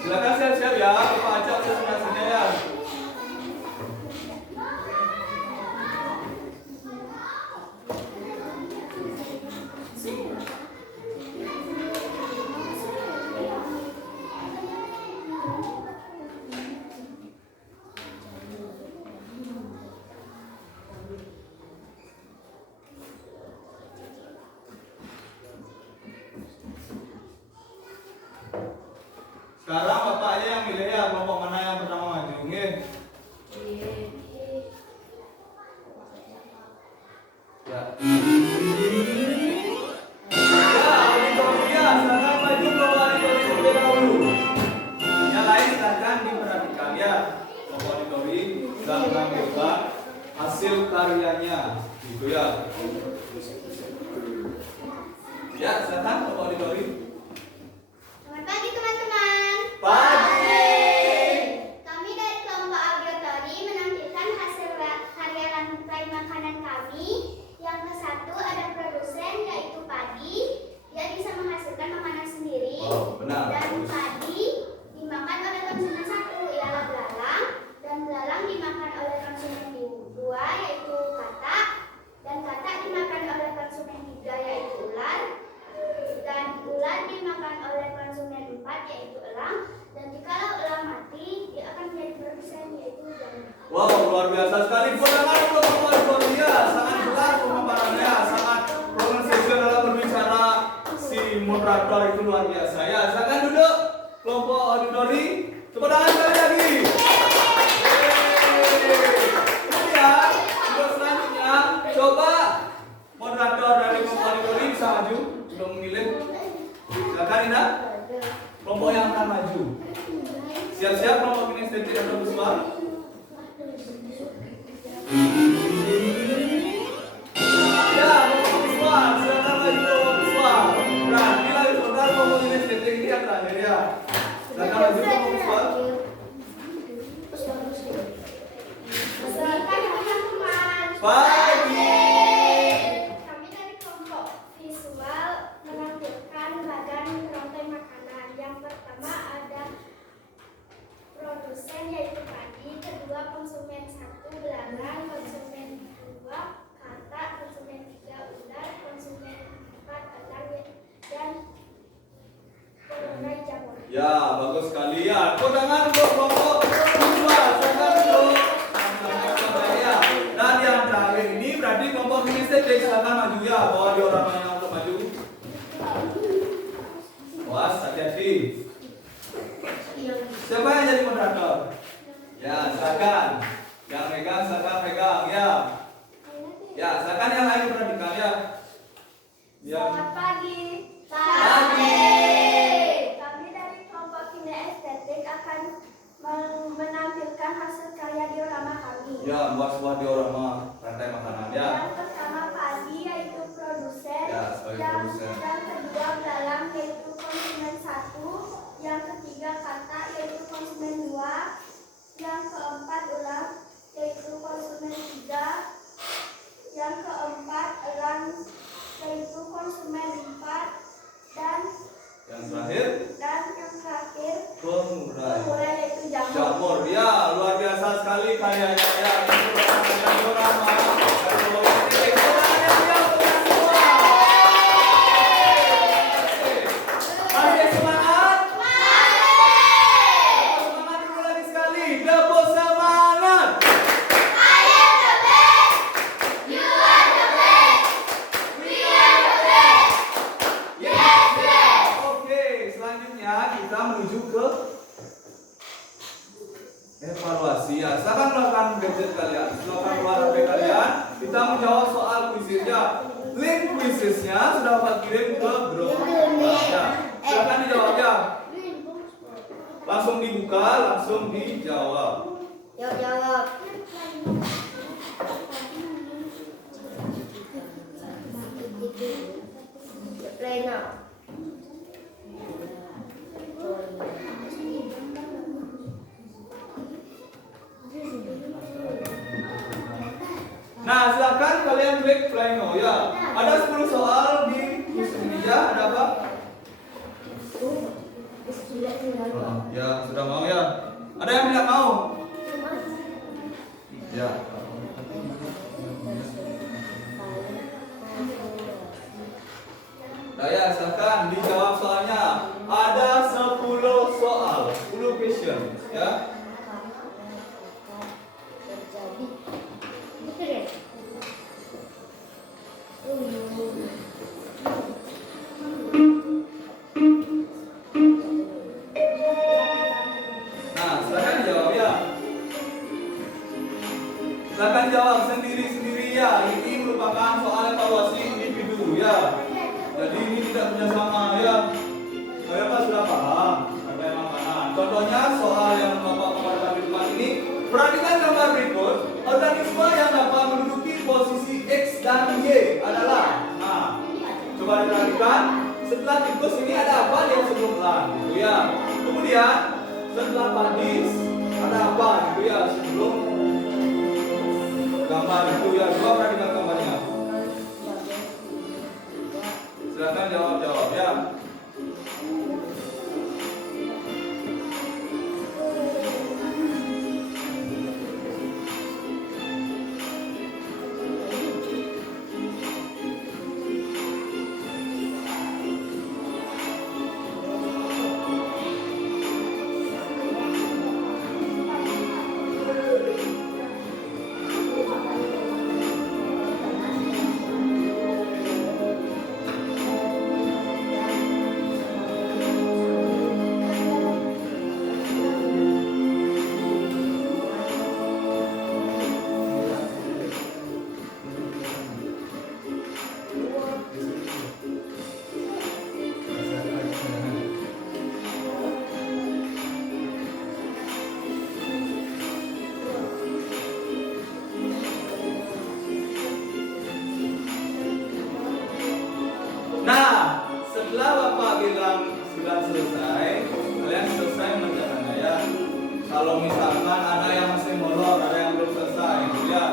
Silakan siap-siap ya, Bapak ajak presentasinya ya. Sekarang Bapak aja yang milih ya, kelompok mana yang pertama maju, nggih. Ya. Ya, auditori ya, silakan maju kelompok auditori terlebih dahulu. Yang lain silakan diperhatikan ya. Kelompok auditori sudah menampilkan hasil karyanya, gitu ya. Ya, silakan kelompok auditori. Selamat pagi teman-teman. Pagi. Kami dari kelompok auditori menampilkan hasil karya rantai makanan kami. Yang ke satu ada produsen yaitu padi. Dia bisa menghasilkan makanan sendiri. Oh, benar. Dan padi dimakan oleh konsumen satu ialah belalang. Dan belalang dimakan oleh konsumen dua yaitu katak. Dan katak dimakan oleh konsumen tiga yaitu ular. Dan ular dimakan oleh konsumen 4 yaitu elang, dan Ya, bagus sekali ya. Tepuk tangan untuk kelompok 2. Silakan duduk. Sama-sama ya. Dan yang terakhir ini berarti kelompok kinestetik, silakan maju ya. Bawa dioramanya untuk maju. Was, hati-hati. Siapa yang jadi moderator? Ya, silakan. Yang megang, silakan pegang ya. Ya, silakan yang lain perhatikan ya. Ya. Selamat pagi. Pagi. Kami dari kelompok kinestetik akan menampilkan hasil karya diorama kami. Ya, buat sebuah diorama rantai makanan ya. Yang pertama padi yaitu produsen. Ya, sebagai produsen. Yang kedua belalang yaitu konsumen 1. Yang ketiga kata yaitu konsumen 2. Yang keempat ulang yaitu konsumen 3. Yang keempat elang yaitu konsumen 4. Dan Yang terakhir yang terakhir pengurai. mulai yaitu jamur. Jamur ya, luar biasa sekali karyanya ya. Ini diorama. Masih semangat? Semangat dulu lagi sekali. Tepuk semangat. Oke, selanjutnya kita menuju ke evaluasi ya. Silakan melakukan gadget kalian. Silakan keluar HP kalian. Kita menjawab soal kuisnya. Link kuisnya sudah Pak kirim ke grup. Ya. Silakan dijawab ya. Langsung dibuka, langsung dijawab. Jawab. Play now. Nah, silakan kalian klik play now ya. Ada 10 soal di kuis ini ya. Ada apa? Ya, sudah mau ya. Ada yang tidak mau? Ya. Nah ya, silakan dijawab soalnya. Ada 10 soal, 10 question ya. Nah, silakan dijawab ya. Silakan jawab sendiri-sendiri ya. Ini merupakan soal evaluasi individu ya. Jadi ini tidak kerjasama ya. Saya Pak sudah paham rantai makanan. Contohnya soal yang Bapak paparkan di depan ini. Perhatikan gambar berikut. Organisme yang dapat menduduki posisi X dan Y adalah. Nah, coba diperhatikan. Setelah tikus ini ada apa yang sebelum elang, gitu ya. Kemudian setelah padis ada apa, gitu ya, sebelum gambar itu ya. Coba perhatikan gambarnya. Silakan jawab ya. Nah, setelah Bapak bilang sudah selesai, kalian selesai mengerjakannya ya. Kalau misalkan ada yang masih molor, ada yang belum selesai, gitu ya.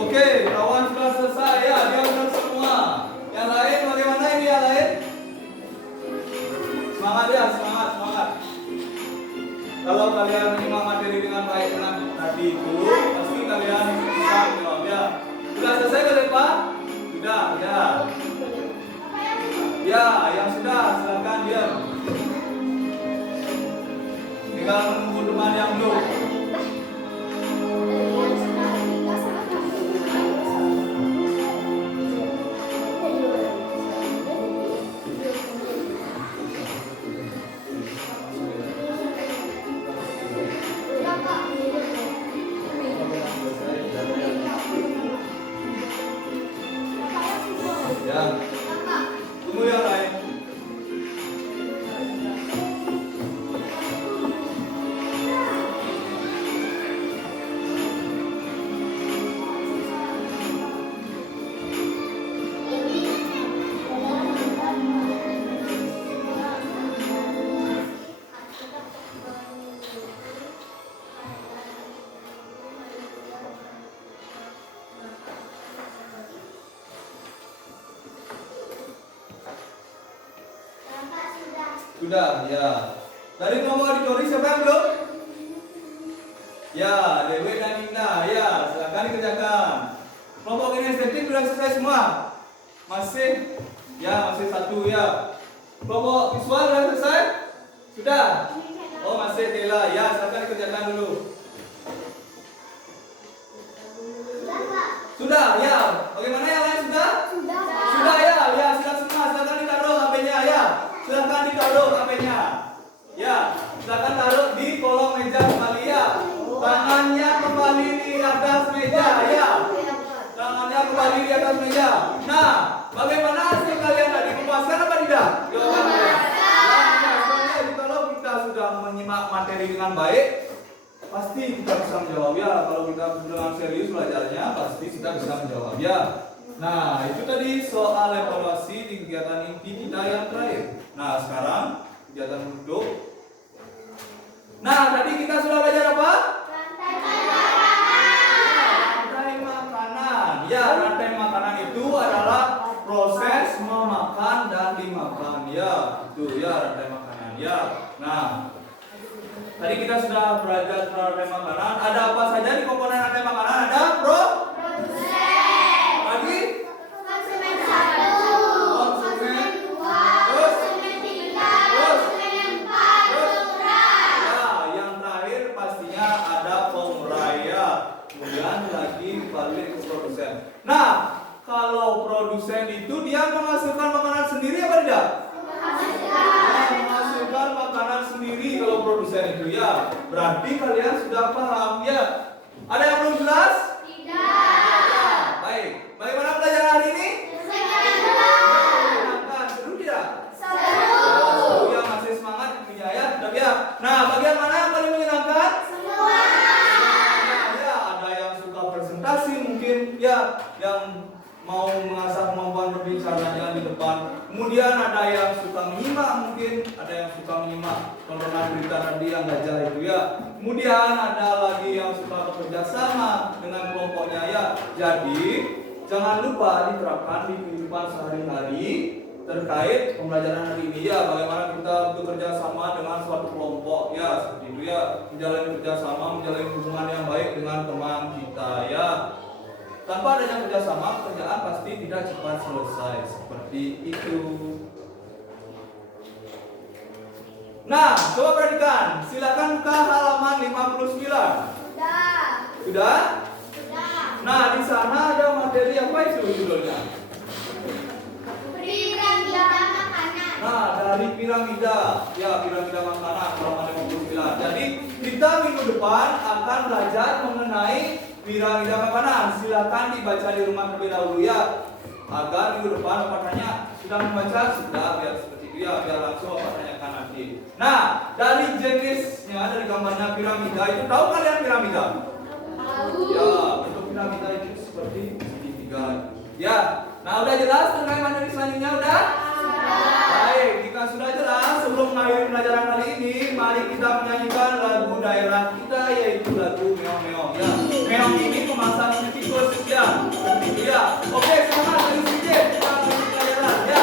Oke, kawan sudah selesai ya, dia benar semua. Yang lain bagaimana ini yang lain? Semangat ya, semangat, semangat. Kalau kalian menyimak materi dengan baik dengan tadi itu, pasti kalian bisa menjawab ya. Sudah selesai kalian Pak? Sudah, ya. Ya, yang sudah silakan diam. Tinggal menunggu teman yang belum. Ya, tunggu yang lain. Sudah, ya. Dari kelompok auditori siapa yang belum? Ya, Dewi dan Nina, ya, silakan dikerjakan. Kelompok kinestetik sudah selesai semua? Masih? Ya, masih satu ya. Kelompok visual sudah selesai? Sudah? Oh, masih Tela, ya, silakan dikerjakan dulu. Sudah, ya. Bagaimana yang lain sudah? Sudah ya, ya, sudah semua. Silakan ditaruh HP-nya ya. Silakan ditaruh HP-nya. Ya, silakan taruh di kolong meja kembali ya. Tangannya kembali di atas meja ya. Tangannya kembali di atas meja. Nah, bagaimana hasil kalian tadi? Memuaskan apa tidak? Jawabannya. Jadi kalau kita sudah menyimak materi dengan baik, pasti kita bisa menjawab ya. Kalau kita dengan serius belajarnya, pasti kita bisa menjawab ya. Nah, itu tadi soal evaluasi di kegiatan inti kita yang terakhir. Nah, sekarang kegiatan duduk. Nah, tadi kita sudah belajar apa? Rantai makanan. Ya, rantai makanan itu adalah proses memakan dan dimakan. Ya, itu ya rantai makanan. Ya. Nah, tadi kita sudah belajar tentang rantai makanan. Ada apa saja di komponen rantai makanan? Ada Nah, kalau produsen itu dia menghasilkan makanan sendiri apa tidak? Menghasilkan makanan sendiri kalau produsen itu ya. Berarti kalian sudah paham ya. Ada yang belum jelas? Tidak. Ya, baik. Bagaimana pelajaran hari ini? Menyenangkan. Seru tidak? Seru. Ya, masih semangat punya ya. Sudah ya. Nah, bagian mana yang paling menyenangkan? Mungkin ya yang mau mengasah kemampuan berbicaranya di depan. Kemudian ada yang suka menyimak, mungkin ada yang suka menyimak tontonan berita tadi yang gajah itu ya. Kemudian ada lagi yang suka bekerja sama dengan kelompoknya ya. Jadi jangan lupa diterapkan di kehidupan sehari-hari terkait pembelajaran hari ini ya. Bagaimana kita bekerja sama dengan suatu kelompok ya, seperti itu ya. Menjalin kerjasama, menjalin hubungan yang baik dengan teman kita ya. Tanpa adanya kerjasama, pekerjaan pasti tidak cepat selesai. Seperti itu. Nah, coba perhatikan. Silakan buka halaman 59. Sudah? Nah, di sana ada materi apa itu judulnya? Piramida makanan. Nah, dari piramida. Ya, piramida makanan halaman 59. Jadi, kita minggu depan akan belajar mengenai piramida makanan. Silakan dibaca di rumah terlebih dahulu ya, agar minggu depan Bapak tanya sudah membaca, sudah, biar seperti itu ya, biar langsung Bapak tanyakan nanti. Nah, dari jenisnya, dari gambarnya piramida itu, tahu kalian piramida? Tahu. Ya, bentuk piramida itu seperti segitiga. Ya, nah udah jelas tentang materi selanjutnya udah? Baik, jika sudah jelas, sebelum mengakhiri pelajaran kali ini, mari kita menyanyikan lagu daerah kita, yaitu lagu Meong Meong ya. Meong ini kemasan tikus ya. Seperti itu ya. Oke, semangat dari sedikit kita lanjut pelajaran ya.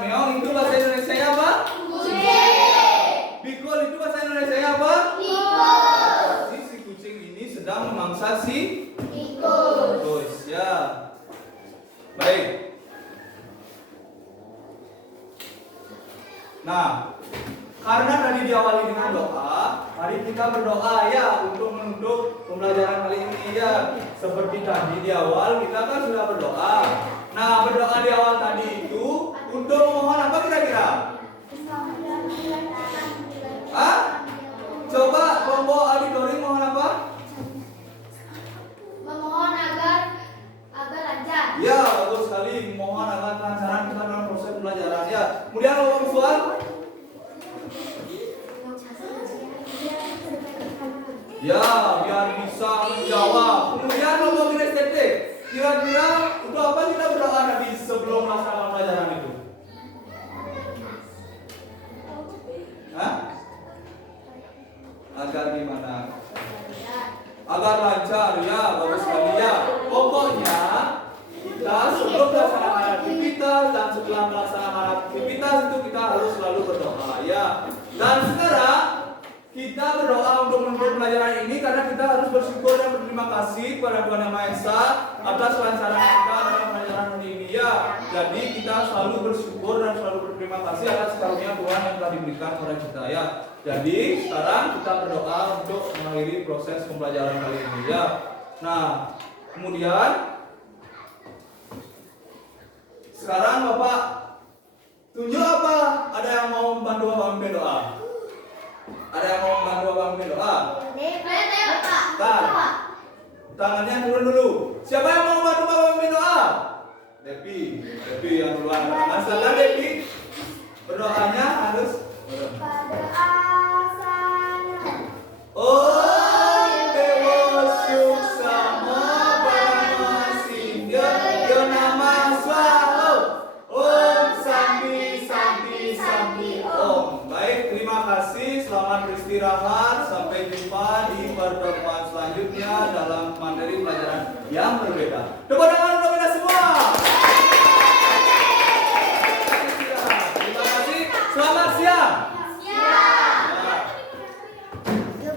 Meong itu bahasa Indonesia apa? Bikul itu bahasa Indonesia apa? Jadi si kucing ini sedang memangsa si tikus. Ya. Baik. Nah, karena tadi diawali dengan doa, mari kita berdoa ya untuk menutup pembelajaran kali ini ya. Seperti tadi di awal kita kan sudah berdoa. Nah, berdoa di awal tadi itu untuk memohon apa kira-kira? Coba kelompok auditori mohon apa? Memohon agar lancar. Ya, bagus sekali. Mohon agar kelancaran kita dalam proses pembelajaran ya. Kemudian kelompok visual? Ya, biar bisa menjawab. Kemudian kelompok kinestetik. Kira-kira untuk apa kita berdoa tadi sebelum melaksanakan pelajaran itu? Hah? Agar gimana? Agar lancar ya, bagus sekali ya. Pokoknya kita sebelum melaksanakan aktivitas dan setelah melaksanakan aktivitas itu kita harus selalu berdoa ya. Dan sekarang kita berdoa untuk menutup pelajaran ini karena kita harus bersyukur dan berterima kasih kepada Tuhan Yang Maha Esa atas kelancaran kita dalam pelajaran hari ini ya. Jadi kita selalu bersyukur dan selalu berterima kasih atas karunia Tuhan yang telah diberikan kepada kita ya. Jadi sekarang kita berdoa untuk mengakhiri proses pembelajaran kali ini ya. Nah, kemudian sekarang Bapak tunjuk apa? Ada yang mau membantu Bapak memimpin doa? Ada yang mau membantu Bapak memimpin doa? Tangannya turun dulu. Siapa yang mau membantu Bapak memimpin doa? Depi yang duluan. Nah, setelah Depi berdoanya harus Pada asana. Om Dewa Suksama Paramasingga Yonama Swaha Om Santi Santi Santi Om. Baik, terima kasih. Selamat beristirahat. Sampai jumpa di pertemuan selanjutnya dalam materi pelajaran yang berbeda. Tepuk tangan.